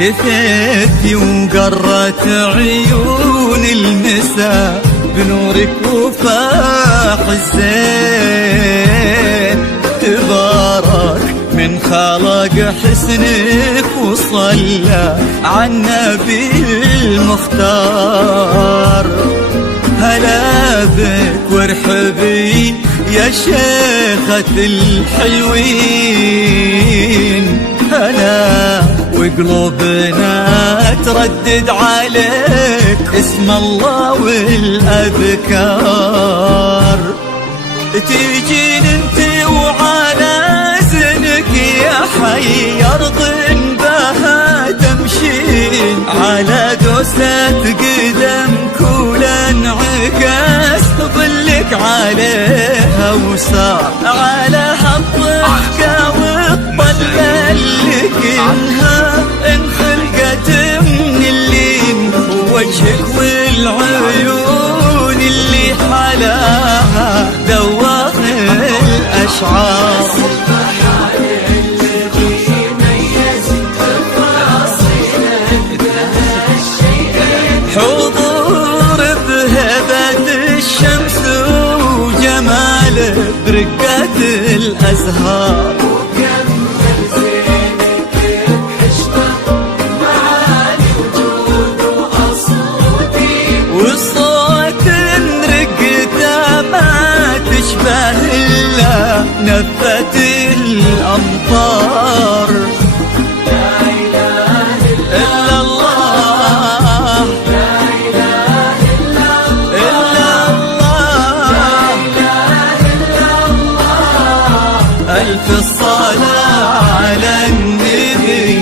لثيتي وقرت عيون المساء بنورك وفاح الزين. تبارك من خلق حسنك وصلى على النبي المختار. هلا بك وارحبي يا شيخة الحلوين، هلا وقلوبنا تردد عليك اسم الله والأذكار. تيجين انت وعلى زنك يا حي أرض بها تمشين، على دوسة قدم كل انعكاس ظلك عليها وصار على هالضحكة وطللك انها انخلقت من اللين، وجهك والعيون اللي حلاها ذواق الأشعار. حضور بهبة الشمس وجماله برقة الأزهار، وكمل زينك بحشمة معالي وجود وأصوتي، والصوت رقته ما تشبه إلا نفة الأمطار. ألف الصلاة على النبي.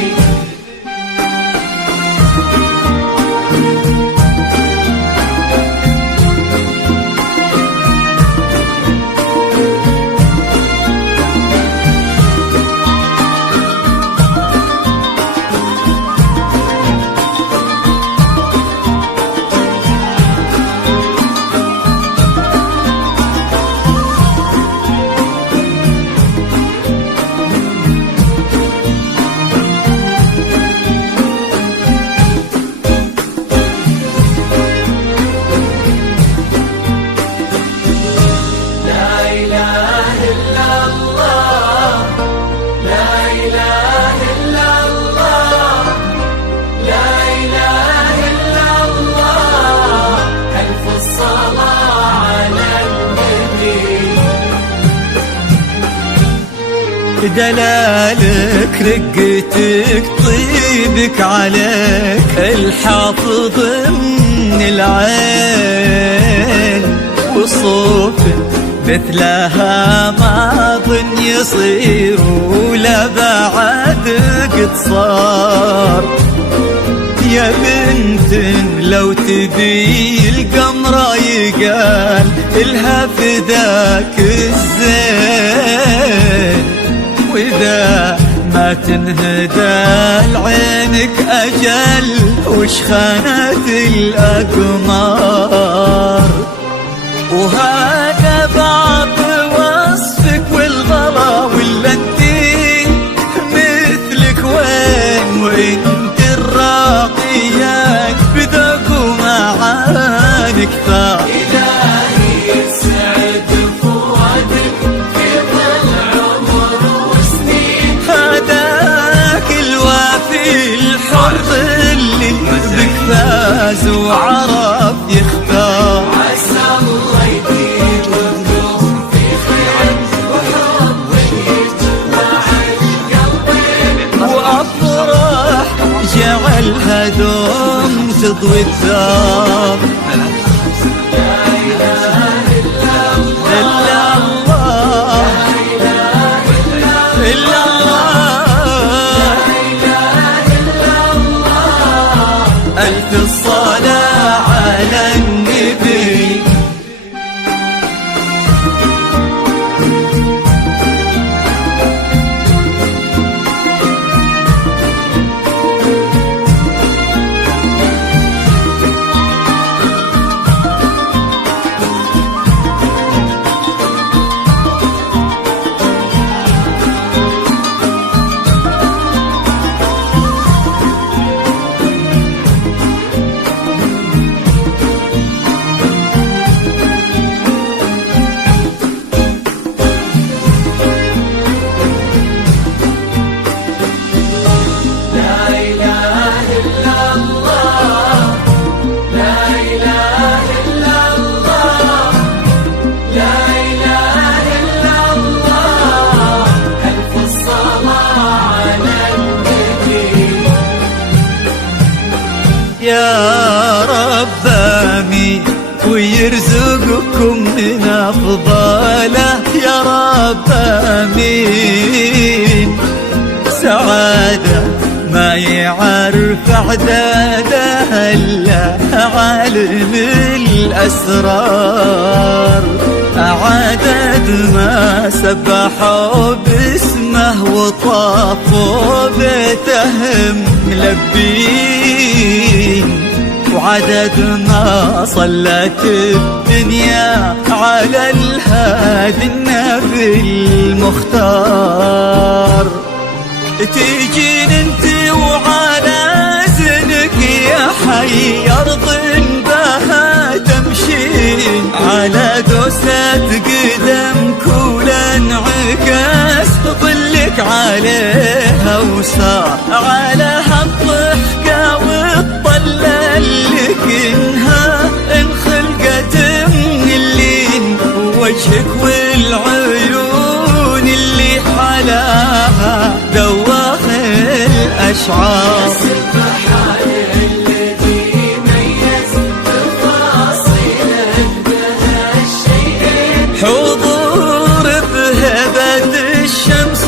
دلالك رقتك طيبك عليك الحافظ من العين، وصوفك مثلها ما ظن يصير ولا بعد قد صار. يا بنت لو تبي القمرة يقال الها فداك الزين، وإذا ما تنهدى لعينك أجل وش خانت الأقمار. وهذا بعض وصفك والغلا ولا انتي مثلك وين، وانت الراقيات بذوق ومعاني كثار. إلهي يسعد فؤادك في ظل عمر وسنين، هذاك الوافي الحر اللي بك فاز وعرف يختار. عسى الله يديم وقلوب في خير وحب يجمع القلبين، وأفرح جعلها دوم تضوي الثار. لا إله إلا الله، لا إله إلا الله، لا إله إلا الله. ألف الصلاة على النبي. يا رب آمين، ويرزقكم من أفضاله يا رب آمين. سعادة ما يعرف عدادها إلا عالم الأسرار، عدد ما سبحوا باسمه وطافوا بيتهم ملبين، وعدد ما صلت الدنيا على الهادي النبي المختار. تيجين انت وعلى زنك يا حي أرض بها تمشين، على دوسة قدم كل انعكاس ظلك عليها وصار على هالضحكة والطلة اللي كنها انخلقت من اللين، وجهك والعيون اللي حلاها ذواق الأشعار. حضور بهبة الشمس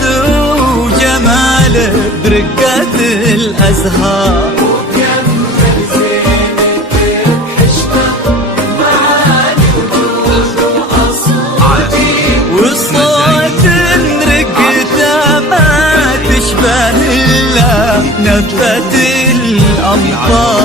وجماله برقة الأزهار، وكمل زينك بحشمة معاني وجود وأصوات، والصوت رقته ما تشبه إلا نبتة الأمطار.